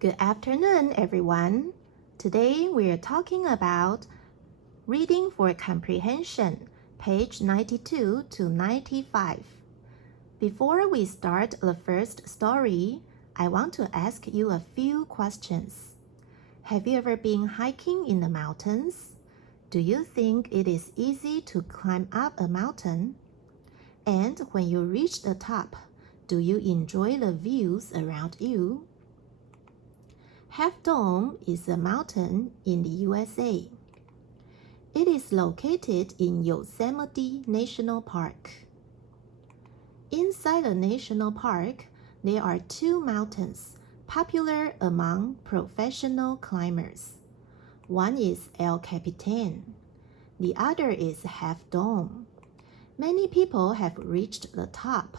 Good afternoon, everyone. Today we are talking about Reading for Comprehension, page 92 to 95. Before we start the first story, I want to ask you a few questions. Have you ever been hiking in the mountains? Do you think it is easy to climb up a mountain? And when you reach the top, do you enjoy the views around you? Half Dome is a mountain in the USA. It is located in Yosemite National Park. Inside the national park, there are two mountains popular among professional climbers. One is El Capitan. The other is Half Dome. Many people have reached the top,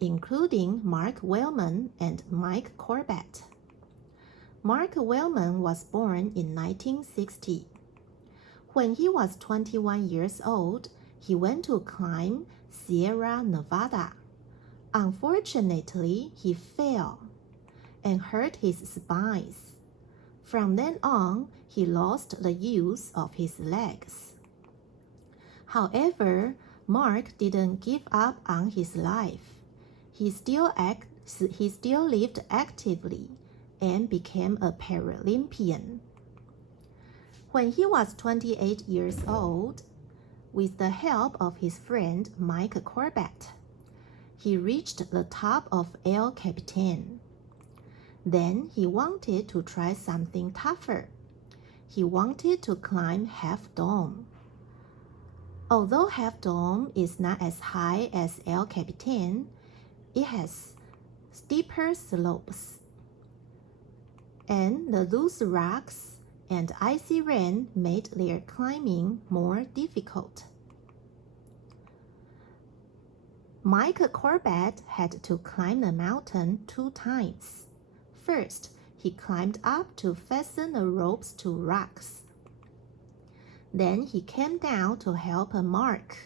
including Mark Wellman and Mike Corbett. Mark Wellman was born in 1960. When he was 21 years old, he went to climb Sierra Nevada. Unfortunately, he fell and hurt his spines. From then on, he lost the use of his legs. However, Mark didn't give up on his life. He still lived actively and became a Paralympian. When he was 28 years old, with the help of his friend Mike Corbett, he reached the top of El Capitan. Then he wanted to try something tougher. He wanted to climb Half Dome. Although Half Dome is not as high as El Capitan, it has steeper slopes, and the loose rocks and icy rain made their climbing more difficult. Mike Corbett had to climb the mountain 2 times. First, he climbed up to fasten the ropes to rocks. Then he came down to help Mark.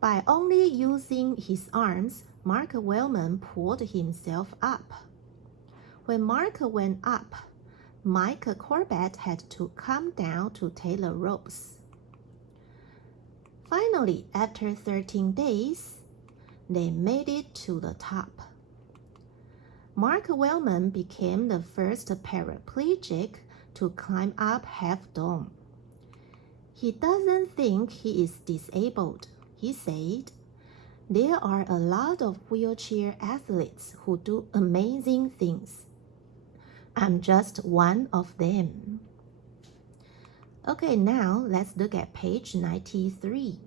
By only using his arms, Mark Wellman pulled himself up. When Mark went up, Mike Corbett had to come down to take the ropes. Finally, after 13 days, they made it to the top. Mark Wellman became the first paraplegic to climb up Half Dome. He doesn't think he is disabled. He said, "There are a lot of wheelchair athletes who do amazing things. I'm just one of them." Okay, now let's look at page 93.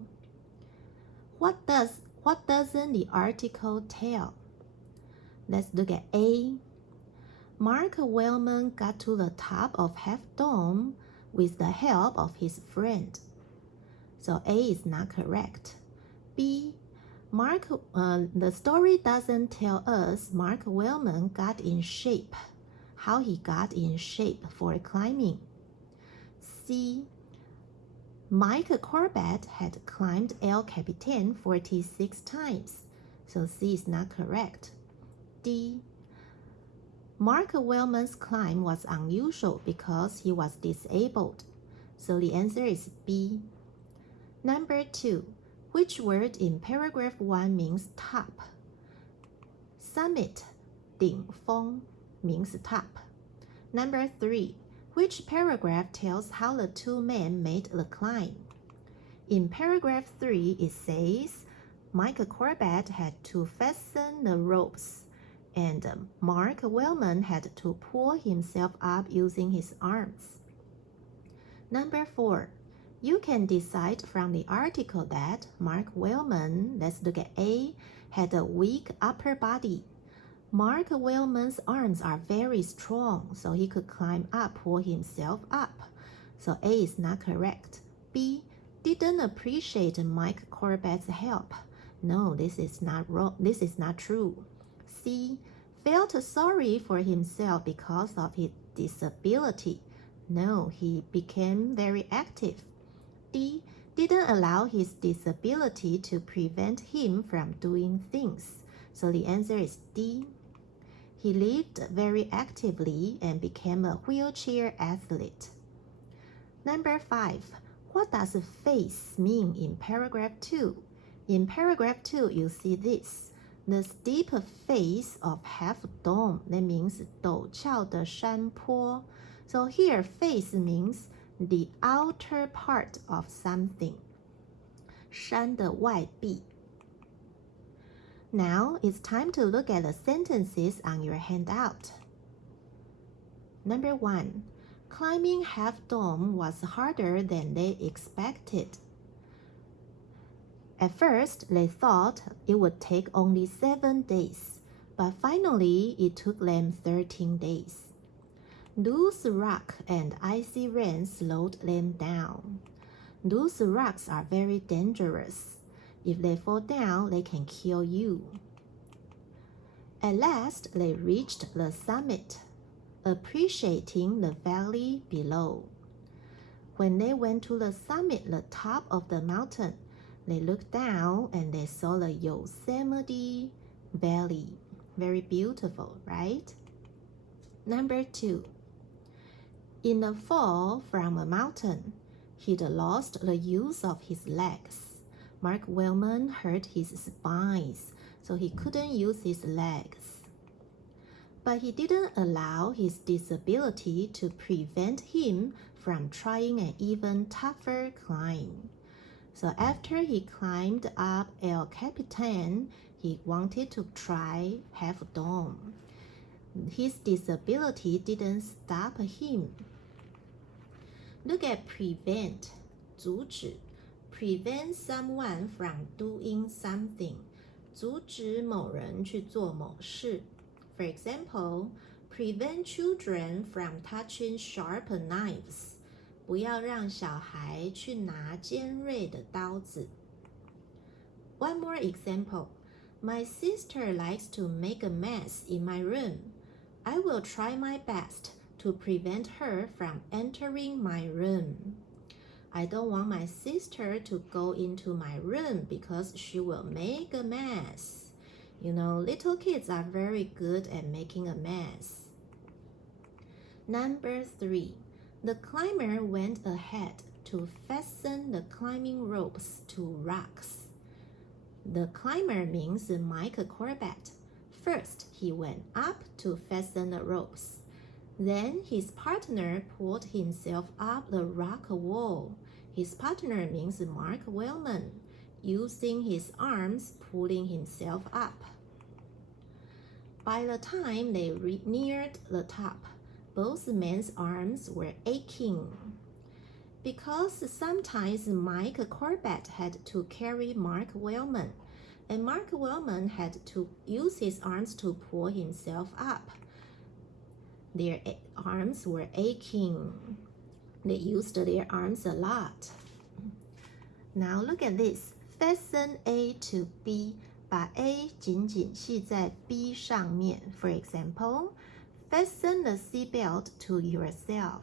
What doesn't the article tell? Let's look at A. Mark Wellman got to the top of Half Dome with the help of his friend. So A is not correct. B. The story doesn't tell us Mark Wellman got in shape, how he got in shape for climbing. C. Mike Corbett had climbed El Capitan 46 times, so C is not correct. D. Mark Wellman's climb was unusual because he was disabled, so the answer is B. Number 2. Which word in paragraph 1 means top? Summit, 顶峰, means top. Number 3. Which paragraph tells how the two men made the climb? In paragraph 3, it says Mike Corbett had to fasten the ropes, and Mark Wellman had to pull himself up using his arms. Number 4. You can decide from the article that Mark Wellman, let's look at A, had a weak upper body. Mark Wellman's arms are very strong, so he could climb up, pull himself up. So A is not correct. B, didn't appreciate Mike Corbett's help. No, this is not wrong. This is not true. C, felt sorry for himself because of his disability. No, he became very active. D, didn't allow his disability to prevent him from doing things. So the answer is D. He lived very actively and became a wheelchair athlete. Number 5. What does face mean in paragraph 2? In paragraph 2, you see this. The steep face of half dome, that means 陡峭的山坡. So here, face means the outer part of something. 山的外壁. Now it's time to look at the sentences on your handout. Number 1. Climbing Half Dome was harder than they expected. At first, they thought it would take only 7 days, but finally it took them 13 days. Loose rock and icy rain slowed them down. Loose rocks are very dangerous. If they fall down, they can kill you. At last, they reached the summit, appreciating the valley below. When they went to the summit, the top of the mountain, they looked down and they saw the Yosemite Valley. Very beautiful, right? Number 2. In a fall from a mountain, he'd lost the use of his legs. Mark Wellman hurt his spines, so he couldn't use his legs. But he didn't allow his disability to prevent him from trying an even tougher climb. So after he climbed up El Capitan, he wanted to try Half Dome. His disability didn't stop him. Look at prevent, 阻止. Prevent someone from doing something. 阻止某人去做某事. For example, prevent children from touching sharp knives. 不要让小孩去拿尖锐的刀子. One more example. My sister likes to make a mess in my room. I will try my best to prevent her from entering my room. I don't want my sister to go into my room because she will make a mess. You know, little kids are very good at making a mess. Number 3. The climber went ahead to fasten the climbing ropes to rocks. The climber means Mike Corbett. First, he went up to fasten the ropes. Then his partner pulled himself up the rock wall. His partner means Mark Wellman, using his arms pulling himself up. By the time they neared the top, both men's arms were aching. Because sometimes Mike Corbett had to carry Mark Wellman, and Mark Wellman had to use his arms to pull himself up. Their arms were aching. They used their arms a lot. Now look at this. Fasten A to B. 把 A 紧紧系在 B 上面. For example, fasten the seatbelt to yourself.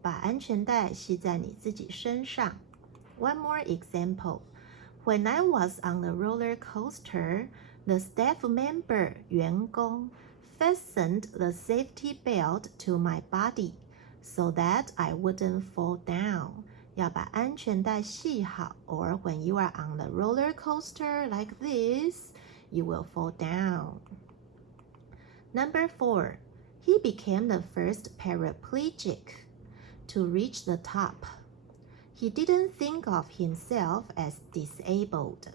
把安全带系在你自己身上. One more example. When I was on the roller coaster, the staff member, 员工, fastened the safety belt to my body so that I wouldn't fall down. 要把安全带系好, or when you are on the roller coaster like this, you will fall down. Number 4. He became the first paraplegic to reach the top. He didn't think of himself as disabled.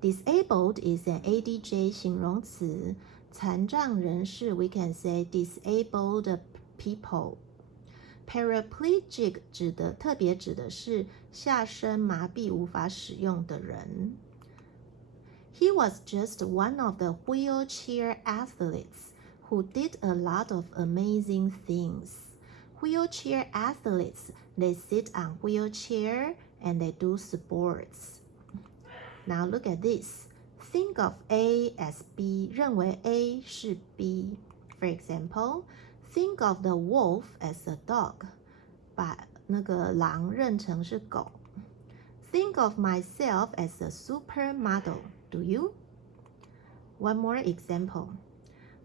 Disabled is an ADJ 形容词. 残障人士, we can say disabled people. Paraplegic 特别指的是下身麻痹无法使用的人. He was just one of the wheelchair athletes who did a lot of amazing things. Wheelchair athletes, they sit on wheelchair and they do sports. Now look at this. Think of A as B. 认为 A 是 B. For example, think of the wolf as a dog. 把那个狼认成是狗. Think of myself as a supermodel. Do you? One more example.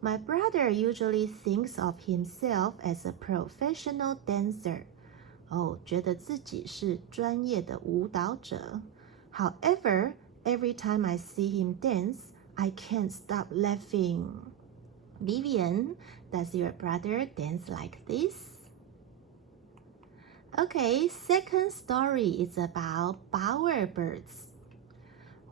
My brother usually thinks of himself as a professional dancer. 觉得自己是专业的舞蹈者。However, every time I see him dance, I can't stop laughing. Vivian, does your brother dance like this? Okay, second story is about bowerbirds.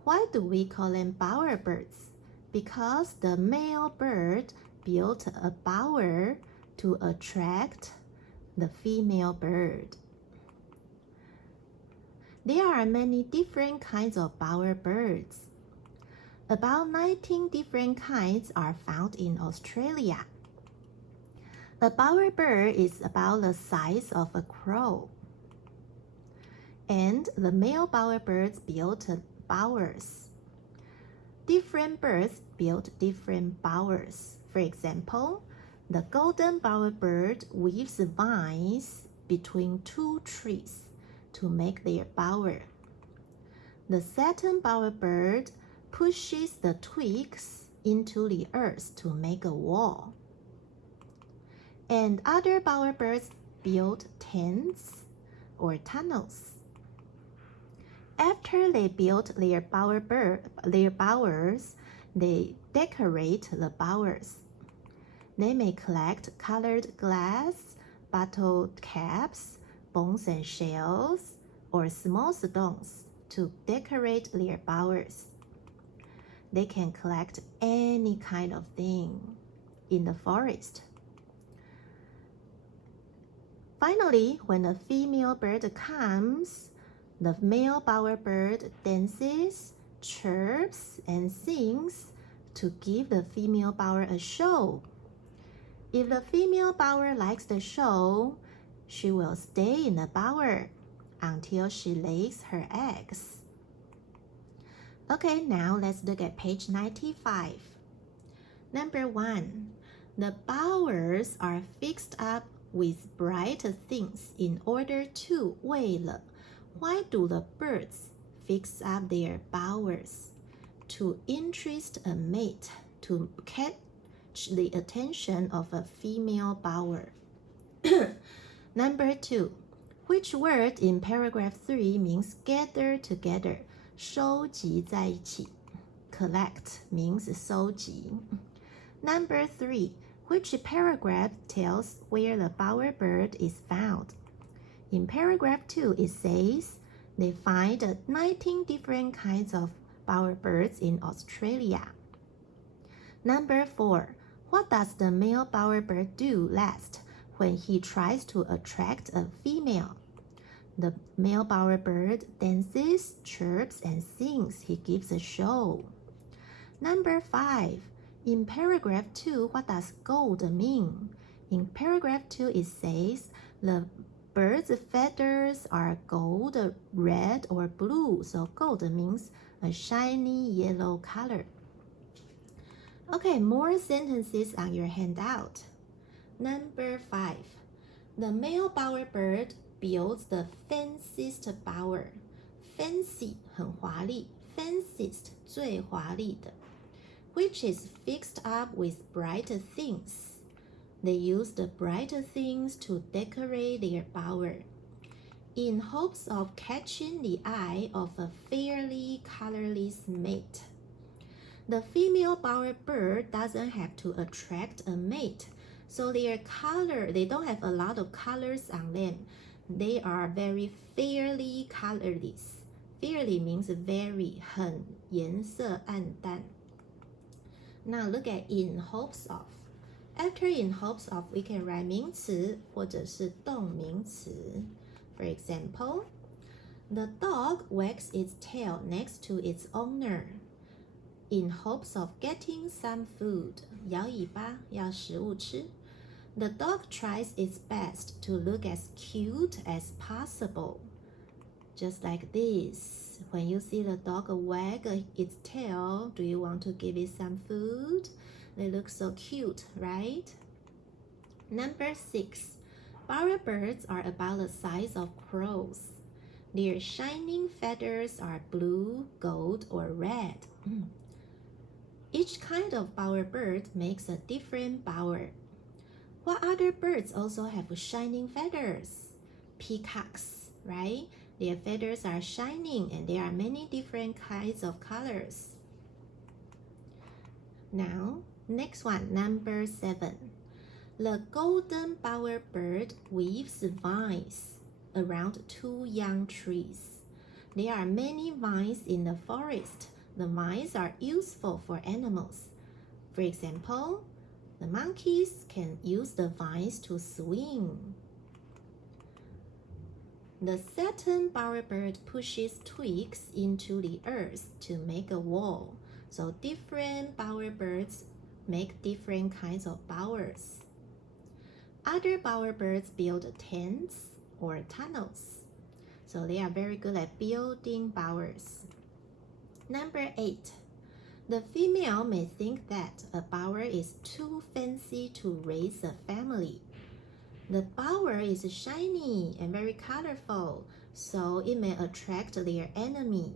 Why do we call them bowerbirds? Because the male bird built a bower to attract the female bird. There are many different kinds of bowerbirds. About 19 different kinds are found in Australia. A bowerbird is about the size of a crow. And the male bowerbirds built bowers. Different birds build different bowers. For example, the golden bowerbird weaves vines between two trees to make their bower. The satin bowerbird pushes the twigs into the earth to make a wall. And other bowerbirds build tents or tunnels. After they build their bowers, they decorate the bowers. They may collect colored glass, bottle caps, bones and shells, or small stones to decorate their bowers. They can collect any kind of thing in the forest. Finally, when a female bird comes, the male bowerbird dances, chirps, and sings to give the female bower a show. If the female bower likes the show, she will stay in the bower until she lays her eggs. Okay, now let's look at page 95. Number 1. The bowers are fixed up with bright things in order to 为了 Why do the birds fix up their bowers? To interest a mate, to catch the attention of a female bower. Number 2. Which word in paragraph 3 means gather together? 收集在一起. Collect means 收集. Number 3. Which paragraph tells where the bowerbird is found? In paragraph 2, it says they find 19 different kinds of bowerbirds in Australia. Number 4. What does the male bowerbird do last when he tries to attract a female? The male bowerbird dances, chirps, and sings. He gives a show. Number 5. In paragraph 2, what does gold mean? In paragraph 2, it says the bird's feathers are gold, red, or blue. So gold means a shiny yellow color. Okay, more sentences on your handout. Number 5. The male bowerbird builds the fanciest bower. Fancy 很华丽 fanciest 最华丽的 which is fixed up with bright things. They use the bright things to decorate their bower in hopes of catching the eye of a fairly colorless mate. The female bowerbird doesn't have to attract a mate, so their color, they don't have a lot of colors on them. They are very fairly colorless. Fairly means very 很颜色暗淡. Now look at in hopes of. After in hopes of, we can write 名词或者是动名词. For example, the dog wags its tail next to its owner in hopes of getting some food. 摇尾巴要食物吃. The dog tries its best to look as cute as possible. Just like this. When you see the dog wag its tail, do you want to give it some food? They look so cute, right? Number 6. Bowerbirds are about the size of crows. Their shining feathers are blue, gold, or red. Each kind of bowerbird makes a different bower. What other birds also have shining feathers? Peacocks, right? Their feathers are shining and there are many different kinds of colors. Now, next one, number 7. The golden bowerbird weaves vines around 2 young trees. There are many vines in the forest. The vines are useful for animals. For example, the monkeys can use the vines to swing. The satin bowerbird pushes twigs into the earth to make a wall. So different bowerbirds make different kinds of bowers. Other bowerbirds build tents or tunnels. So they are very good at building bowers. Number 8. The female may think that a bower is too fancy to raise a family. The bower is shiny and very colorful, so it may attract their enemy.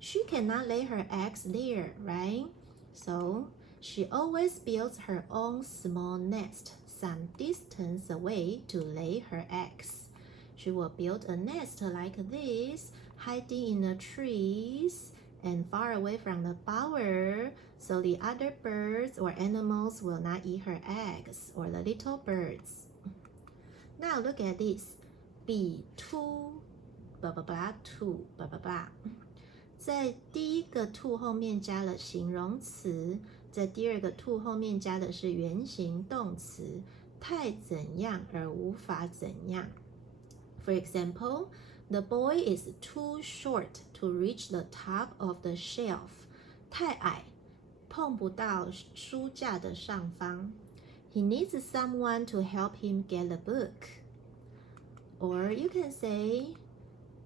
She cannot lay her eggs there, right? So she always builds her own small nest some distance away to lay her eggs. She will build a nest like this, hiding in the trees and far away from the bower, so the other birds or animals will not eat her eggs, or the little birds. Now look at this. Be to blah blah blah to blah blah blah. 在第一个 to 后面加了形容词，在第二个 to 后面加的是原形动词，太怎样而无法怎样。For example, the boy is too short to reach the top of the shelf. 太矮，碰不到书架的上方。He needs someone to help him get a book. Or you can say,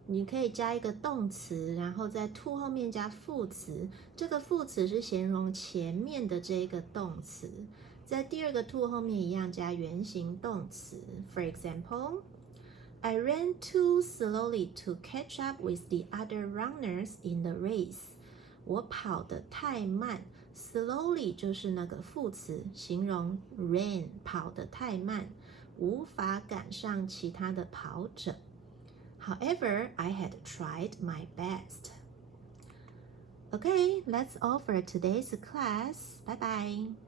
你可以加一个动词，然后在 to 后面加副词。这个副词是形容前面的这个动词，在第二个 to 后面一样加原形动词。For example, I ran too slowly to catch up with the other runners in the race. 我跑得太慢。Slowly 就是那个副词，形容 ran 跑得太慢，无法赶上其他的跑者。However, I had tried my best. Okay, that's all for today's class. Bye bye.